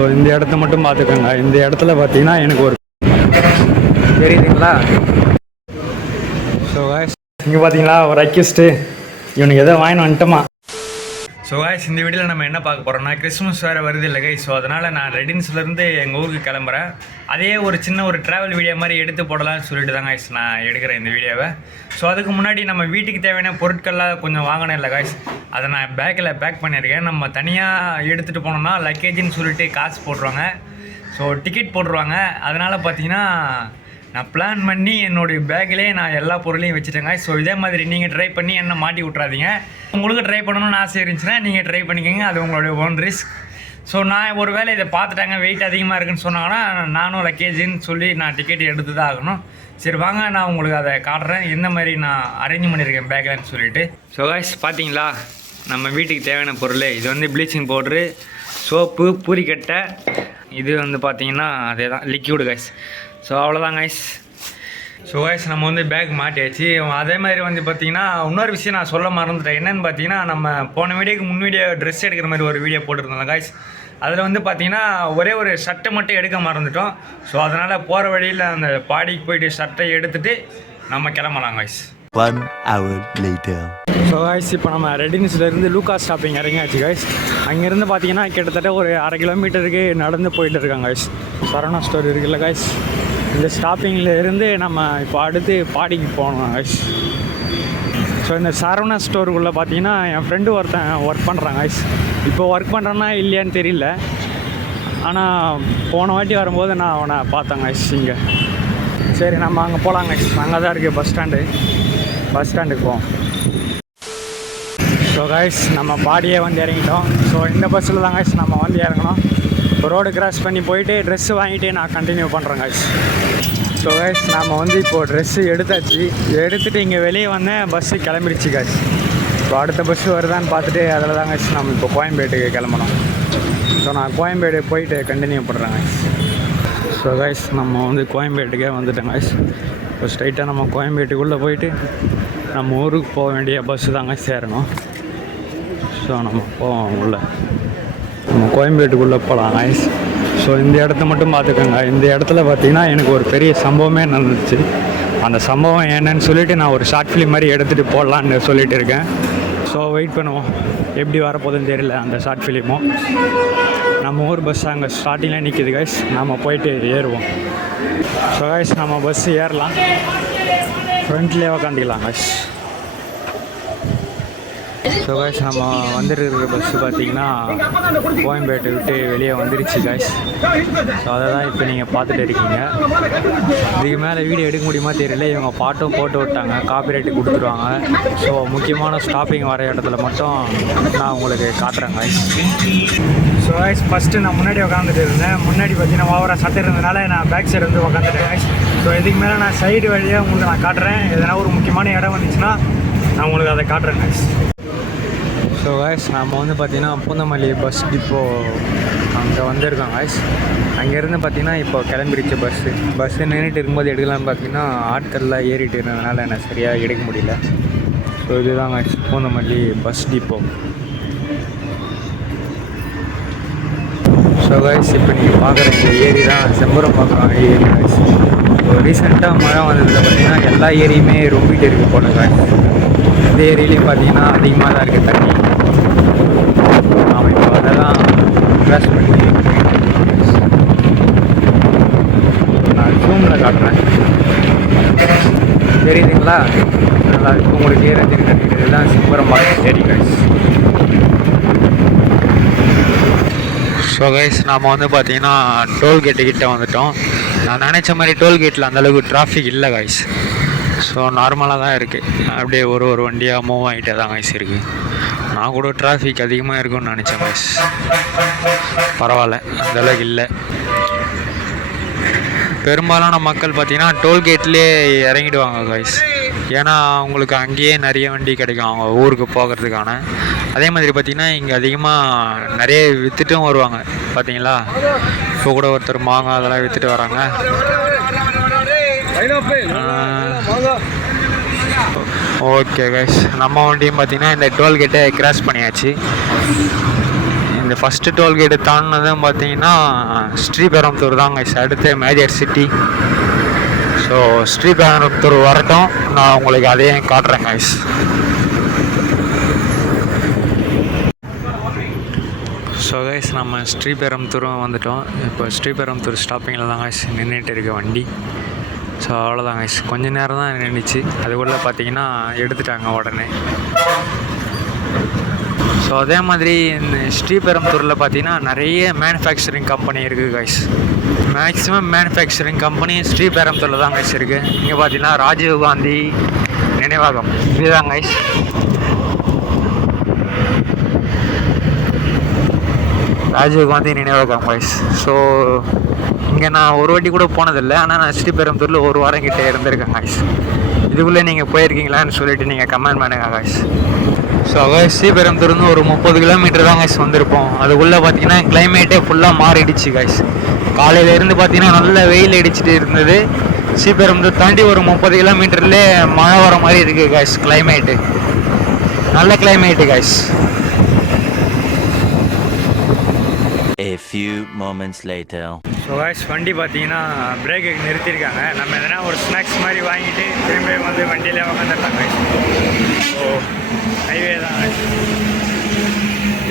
So இந்த இடத்த மட்டும் பார்த்துக்கோங்க. இந்த இடத்துல பார்த்தீங்கன்னா எனக்கு ஒரு தெரியுதுங்களா. ஸோ காய்ஸ் இங்கே பார்த்தீங்களா ஒரு அக்யூஸ்ட்டு இவனுக்கு எதோ வாங்கின்னு வந்துட்டோமா. ஸோ காய்ஸ் இந்த வீடியோவில் நம்ம என்ன பார்க்க போகிறோம்னா கிறிஸ்மஸ் வேறு வருது இல்லை கைஸ். ஸோ அதனால் நான் ரெடின்ஸ்லேருந்து எங்கள் ஊருக்கு கிளம்புறேன். அதே ஒரு சின்ன ஒரு ட்ராவல் வீடியோ மாதிரி எடுத்து போடலாம்னு சொல்லிட்டு தான் காய்ஸ் நான் எடுக்கிறேன் இந்த வீடியோவை. ஸோ அதுக்கு முன்னாடி நம்ம வீட்டுக்கு தேவையான பொருட்கள்லாம் கொஞ்சம் வாங்கணும் இல்லை காய்ஸ். அதை நான் பேக்கில் பேக் பண்ணியிருக்கேன். நம்ம தனியாக எடுத்துகிட்டு போனோம்னா லக்கேஜின்னு சொல்லிட்டு காசு போட்டுருவாங்க. ஸோ டிக்கெட் போட்டுருவாங்க. அதனால் பார்த்தீங்கன்னா நான் பிளான் பண்ணி என்னுடைய பேக்கிலே நான் எல்லா பொருளையும் வச்சுட்டேங்க. ஸோ இதே மாதிரி நீங்கள் ட்ரை பண்ணி என்ன மாட்டி விட்றாதீங்க. உங்களுக்கு ட்ரை பண்ணணும்னு ஆசை இருந்துச்சுன்னா நீங்கள் ட்ரை பண்ணிக்கோங்க. அது உங்களுடைய ஓன் ரிஸ்க். ஸோ நான் ஒரு வேளை இதை பார்த்துட்டாங்க வெயிட் அதிகமாக இருக்குன்னு சொன்னாங்கன்னா நானும் லக்கேஜின்னு சொல்லி நான் டிக்கெட் எடுத்து தான் ஆகணும். சரி வாங்க நான் உங்களுக்கு அதை காட்டுறேன் எந்த மாதிரி நான் அரேஞ்ச் பண்ணியிருக்கேன் பேக்கில்னு சொல்லிட்டு. ஸோ காய்ஸ் பார்த்தீங்களா நம்ம வீட்டுக்கு தேவையான பொருள் இது வந்து ப்ளீச்சிங் பவுட்ரு, சோப்பு, பூரிக்கட்டை, இது வந்து பார்த்தீங்கன்னா அதே தான் லிக்யூடு காய்ஸ். ஸோ அவ்வளோதான் கைஸ். ஸோ கைஸ் நம்ம வந்து பேக் மாட்டியாச்சு. அதே மாதிரி வந்து பார்த்திங்கன்னா இன்னொரு விஷயம் நான் சொல்ல மறந்துட்டேன். என்னென்னு பார்த்தீங்கன்னா நம்ம போன வீடியோக்கு முன் வீடியோ ட்ரெஸ் எடுக்கிற மாதிரி ஒரு வீடியோ போட்டுருந்தோம் கைஸ். அதில் வந்து பார்த்திங்கன்னா ஒரே ஒரு ஷர்ட்டை மட்டும் எடுக்க மறந்துட்டோம். ஸோ அதனால் போகிற வழியில் அந்த பாடிக்கு போயிட்டு ஷர்ட்டை எடுத்துகிட்டு நம்ம கிளம்பலாம் guys. 1 hour later. So guys இப்போ நம்ம ரெடின்ஸ்லேருந்து லூகாஸ் ஷாப்பிங் இறங்கியாச்சு கைஸ். அங்கேருந்து பார்த்தீங்கன்னா கிட்டத்தட்ட ஒரு 1/2 கிலோமீட்டருக்கு நடந்து போயிட்டு இருக்காங்க கைஸ். சரவணா ஸ்டோர் இருக்குல்ல கைஸ். இந்த ஸ்டாப்பிங்கில் இருந்து நம்ம இப்போ அடுத்து பாடிக்கு போகணும் கைஸ். ஸோ இந்த சரவணா ஸ்டோருக்குள்ளே பார்த்தீங்கன்னா என் ஃப்ரெண்டு ஒருத்தன் ஒர்க் பண்ணுறான் கைஸ். இப்போ ஒர்க் பண்ணுறான்னா இல்லையான்னு தெரியல. ஆனால் போன வாட்டி வரும்போது நான் அவனை பார்த்தேன் கைஸ் இங்கே. சரி நம்ம அங்கே போகலாம் கைஸ். அங்கே தான் இருக்குது பஸ் ஸ்டாண்டுக்கு போவோம். ஸோ கைஸ் நம்ம பாடியே வந்து இறங்கிட்டோம். ஸோ இந்த பஸ்ஸில் தான் கைஸ் நம்ம வந்து இறங்கணும். ரோடு கிராஸ் பண்ணி போயிட்டு ட்ரெஸ்ஸு வாங்கிட்டு நான் கண்டினியூ பண்ணுறேன் கைஸ். ஸோ கைஸ் நம்ம வந்து இப்போது ட்ரெஸ்ஸு எடுத்தாச்சு. எடுத்துகிட்டு இங்கே வெளியே வந்தேன் பஸ்ஸு கிளம்பிடுச்சு கைஸ். இப்போ அடுத்த பஸ்ஸு வருதான்னு பார்த்துட்டு அதில் தான் கைஸ் நம்ம இப்போ கோயம்பேட்டுக்கு கிளம்பணும். ஸோ நான் கோயம்பேடு போயிட்டு கண்டினியூ பண்ணுறேன் கைஸ். ஸோ கைஸ் நம்ம வந்து கோயம்பேட்டுக்கே வந்துட்டேன் கைஸ். இப்போ ஸ்ட்ரைட்டாக நம்ம கோயம்பேட்டுக்குள்ளே போயிட்டு நம்ம ஊருக்கு போக வேண்டிய பஸ்ஸு தாங்க சேரணும். ஸோ நம்ம போவோம் உள்ளே. நம்ம கோயம்பேட்டுக்குள்ளே போகலாம் கைஸ். ஸோ இந்த இடத்த மட்டும் பார்த்துக்கோங்க. இந்த இடத்துல பார்த்தீங்கன்னா எனக்கு ஒரு பெரிய சம்பவமே நடந்துச்சு. அந்த சம்பவம் என்னன்னு சொல்லிவிட்டு நான் ஒரு ஷார்ட் ஃபிலிம் மாதிரி எடுத்துகிட்டு போடலான்னு சொல்லிட்டு இருக்கேன். ஸோ வெயிட் பண்ணுவோம். எப்படி வரப்போகுதுன்னு தெரியல அந்த ஷார்ட் ஃபிலிமும். நம்ம ஊர் பஸ் அங்கே ஸ்டார்டிங்கில் நிற்கிது கைஸ். நம்ம போயிட்டு ஏறுவோம். ஸோ கைஸ் நம்ம பஸ்ஸு ஏறலாம். ஃப்ரண்ட்லேயே உக்காந்துக்கலாம் கைஸ். ஸோ கைஸ் நம்ம வந்துருக்கிற பஸ்ஸு பார்த்திங்கன்னா கோயம்பேட்டை விட்டு வெளியே வந்துருச்சு கைஸ். ஸோ அதை தான் இப்போ நீங்கள் பார்த்துட்டு இருக்கீங்க. இதுக்கு மேலே வீடியோ எடுக்க முடியுமா தெரியல. இவங்க பாட்டும் போட்டு விட்டாங்க, காப்பிரைட்டு கொடுத்துருவாங்க. ஸோ முக்கியமான ஸ்டாப்பிங் வர இடத்துல மட்டும் நான் உங்களுக்கு காட்டுறேன் கைஸ். ஸோ கைஸ் ஃபஸ்ட்டு நான் முன்னாடி உட்காந்துட்டு இருந்தேன். முன்னாடி பார்த்தீங்கன்னா ஓவராக சட்டை இருந்ததுனால நான் பேக் சைடு வந்து உட்காந்துட்டேன் கைஸ். ஸோ இதுக்கு மேலே நான் சைடு வழியாக உங்களுக்கு நான் காட்டுறேன். எதனா ஒரு முக்கியமான இடம் வந்துச்சுன்னா நான் உங்களுக்கு அதை காட்டுறேன் கைஸ். ஸோ கைஸ் நம்ம வந்து பார்த்திங்கன்னா பூந்தமல்லி பஸ் டிப்போ அங்கே வந்திருக்கோம் கைஸ். அங்கேருந்து பார்த்திங்கன்னா இப்போ கிளம்பிடுச்சு பஸ்ஸு நின்றுட்டு இருக்கும்போது எடுக்கலாம்னு பார்த்திங்கன்னா ஆட்கள்லாம் ஏறிட்டு இருந்ததுனால எனக்கு சரியாக எடுக்க முடியல. ஸோ இதுதான் guys Poonamallee bus depot. So guys இப்போ நீங்கள் பார்க்குற இந்த ஏரி தான் செம்பரம்பாக்கம் ஏரி கைஸ். ஸோ ரீசெண்டாக மழை வந்ததில் பார்த்திங்கன்னா எல்லா ஏரியுமே ரொம்பிட்டு இருக்குது போல கைஸ். இந்த ஏரியிலையும் பார்த்தீங்கன்னா அதிகமாக தான் இருக்குது தண்ணி. நாம் இப்போ அதை தான் கிராஸ் பண்ணி நான் ஜூமில் காட்டுறேன். தெரியுதுங்களா? நல்லா இப்போ உங்களுக்கு ஏற தெரியுது. இதுதான் செம்பரம்பாக்கம் ஏரி கைஸ். ஸோ கைஸ் நாம் வந்து பார்த்திங்கன்னா டோல்கேட்டு கிட்டே வந்துவிட்டோம். நான் நினச்ச மாதிரி டோல்கேட்டில் அந்தளவுக்கு டிராஃபிக் இல்லை கைஸ். ஸோ நார்மலாக தான் இருக்குது. அப்படியே ஒரு வண்டியாக மூவ் ஆகிட்டே தான் கைஸ் இருக்குது. நான் கூட டிராஃபிக் அதிகமாக இருக்கும்னு நினச்சேன் கைஸ். பரவாயில்ல அந்தளவுக்கு இல்லை. பெரும்பாலான மக்கள் பார்த்திங்கன்னா டோல்கேட்லேயே இறங்கிடுவாங்க கைஸ். ஏன்னா அவங்களுக்கு அங்கேயே நிறைய வண்டி கிடைக்கும் அவங்க ஊருக்கு போகிறதுக்கான. அதே மாதிரி பார்த்திங்கன்னா இங்கே அதிகமாக நிறைய விற்றுட்டும் வருவாங்க பார்த்தீங்களா. இப்போ கூட ஒருத்தர் மாங்காய் அதெல்லாம் விற்றுட்டு வராங்க. ஓகே கைஸ் நம்ம வண்டியும் பார்த்திங்கன்னா இந்த டோல்கேட்டை கிராஸ் பண்ணியாச்சு. இந்த ஃபஸ்ட்டு டோல்கேட்டு தாண்டினதும் பார்த்தீங்கன்னா ஸ்ரீபெரும்புத்தூர் தான் கைஸ், அடுத்த மேஜர் சிட்டி. ஸோ ஸ்ரீபெரும்புத்தூர் வரட்டும், நான் உங்களுக்கு அதையும் காட்டுறேன் கைஸ். ஸோ கைஸ் நம்ம ஸ்ரீபெரும்புத்தூரும் வந்துட்டோம். இப்போ ஸ்ரீபெரும்புத்தூர் ஸ்டாப்பிங்கில் தான் கைஸ் நின்றுட்டு இருக்க வண்டி. ஸோ அவ்வளோதான் கைஸ், கொஞ்சம் நேரம் தான் நின்றுச்சு, அதுக்குள்ளே பார்த்தீங்கன்னா எடுத்துட்டாங்க உடனே. ஸோ அதே மாதிரி இந்த ஸ்ரீபெரும்புத்தூரில் பார்த்தீங்கன்னா நிறைய மேனுஃபேக்சரிங் கம்பெனி இருக்குது கைஸ். மேக்ஸிமம் மேனுஃபேக்சரிங் கம்பெனி ஸ்ரீபெரும்புத்தூரில் தான் கைஸ் இருக்குது. இங்கே பார்த்தீங்கன்னா ராஜீவ்காந்தி நினைவகம் இதுதான் கைஸ். ராஜீவ்காந்தி நினைவகம் கைஸ். ஸோ இங்கே நான் ஒரு வாட்டி கூட போனதில்லை, ஆனால் நான் ஸ்ரீபெரும்புத்தூரில் ஒரு வாரம் கிட்டே இருந்திருக்கேன் கைஸ். இதுக்குள்ளே நீங்கள் போயிருக்கீங்களான்னு சொல்லிட்டு நீங்கள் கமெண்ட் பண்ணுங்க கைஸ். ஸோ ஸ்ரீபெரும்புத்தூர்ந்து ஒரு 30 கிலோமீட்டர் தான் கைஸ் வந்திருப்போம். அதுக்குள்ளே பார்த்தீங்கன்னா கிளைமேட்டே ஃபுல்லாக மாறிடுச்சு கைஸ். காலையிலேருந்து பார்த்தீங்கன்னா நல்ல வெயில் அடிச்சுட்டு இருந்தது. ஸ்ரீபெரும்புத்தூர் தாண்டி ஒரு 30 கிலோமீட்டர்லேயே மழை வர மாதிரி இருக்குது கைஸ். கிளைமேட்டு நல்ல climate guys. A few moments later. So guys வண்டி பார்த்தீங்கன்னா பிரேக்கு நிறுத்தியிருக்காங்க. நம்ம எதனா ஒரு ஸ்நாக்ஸ் மாதிரி வாங்கிட்டு திரும்ப வந்து வண்டியிலே உட்காந்துடலாம் கைஸ். ஸோ ஹைவே தான் கைஸ்.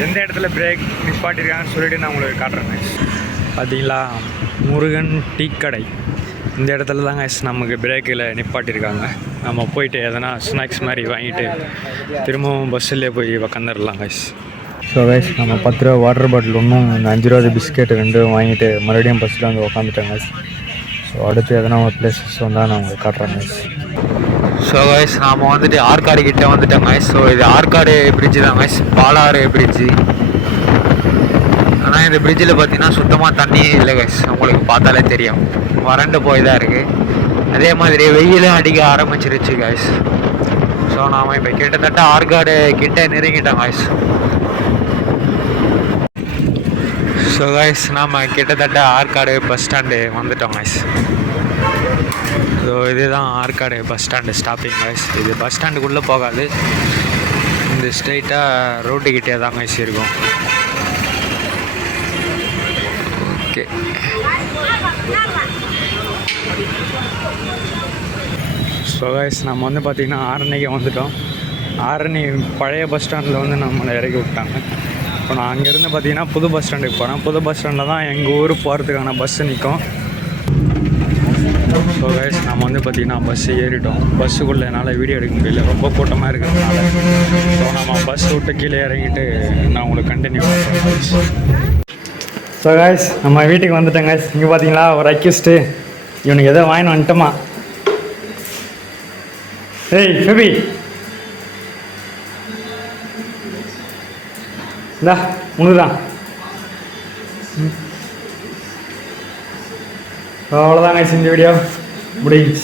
எந்த இடத்துல பிரேக் நிப்பாட்டிருக்காங்கன்னு சொல்லிட்டு நான் உங்களுக்கு காட்டுறேன் கைஸ். பார்த்தீங்களா, முருகன் டீ கடை இந்த இடத்துல தான் கைஸ் நமக்கு பிரேக்கில் நிப்பாட்டியிருக்காங்க. நம்ம போயிட்டு எதனா ஸ்நாக்ஸ் மாதிரி வாங்கிட்டு திரும்பவும் பஸ்ஸிலே போய் உக்காந்துடலாம் கைஸ். ஸோ கைஸ் நம்ம 10 ரூபா வாட்டர் பாட்டில் ஒன்றும் இந்த 5 ரூபா பிஸ்கெட் 2 வாங்கிட்டு மறுபடியும் பஸ்ஸில் வந்து உக்காந்துட்டேன் கைஸ். ஸோ அடுத்து எதனா ஒரு பிளேசஸ் வந்தால் நான் உங்களுக்கு காட்டுறேன் கைஸ். ஸோ கைஸ் நாம் வந்துட்டு ஆற்காடு கிட்டே வந்துட்டோம் கைஸ். ஸோ இது ஆற்காடு பிரிட்ஜு தான் கைஸ், பாலாறு பிரிட்ஜு. ஆனால் இந்த பிரிட்ஜில் பார்த்தீங்கன்னா சுத்தமாக தண்ணியே இல்லை கைஸ், உங்களுக்கு பார்த்தாலே தெரியும், வறண்டு போய் தான் இருக்குது. அதே மாதிரி வெயிலும் அடிக்க ஆரம்பிச்சிருச்சு கைஸ். ஸோ நாம் இப்போ கிட்டத்தட்ட ஆற்காடு கிட்டே நெருங்கிட்டோம் கைஸ். ஸோ கைஸ் நாம் கிட்டத்தட்ட ஆற்காடு பஸ் ஸ்டாண்டு வந்துட்டோம் கைஸ். ஸோ இதுதான் Arcot bus stand stopping guys. இது பஸ் ஸ்டாண்டுக்குள்ளே போகாது, இந்த ஸ்ட்ரெயிட்டாக ரோட்டுக்கிட்டே தான் கைஸ் இருக்கும். ஓகே ஸோ கைஸ் நம்ம வந்து பார்த்திங்கன்னா ஆரணிக்கு வந்துட்டோம். ஆரணி பழைய பஸ் ஸ்டாண்டில் வந்து நம்மளை இறக்கி விட்டாங்க. இப்போ நான் அங்கேருந்து பார்த்தீங்கன்னா புது பஸ் ஸ்டாண்டுக்கு போகிறேன். புது பஸ் ஸ்டாண்டில் தான் எங்கள் ஊர் போகிறதுக்கான பஸ்ஸு நிற்கும். ஸோ கைஸ் நம்ம வந்து பார்த்திங்கன்னா பஸ்ஸு ஏறிட்டோம். பஸ்ஸுக்குள்ளே என்னால் வீடியோ எடுக்க முடியல, ரொம்ப கூட்டமாக இருக்கிறதுனால. ஸோ நம்ம பஸ் விட்டு கீழே இறங்கிட்டு நான் உங்களுக்கு கண்டினியூ பண்ணுறேன். ஸோ கைஸ் நம்ம வீட்டுக்கு வந்துட்டேன் கைஸ். இங்கே பார்த்தீங்களா ஒரு ரெக்வெஸ்ட்டு, இவனுக்கு எதோ வாங்கின்னு வந்துட்டோமா. ஏய் ஃபெபி இந்தா உனக்குதான். அவ்வளோதாங்க இந்த வீடியோ முடிஞ்சு.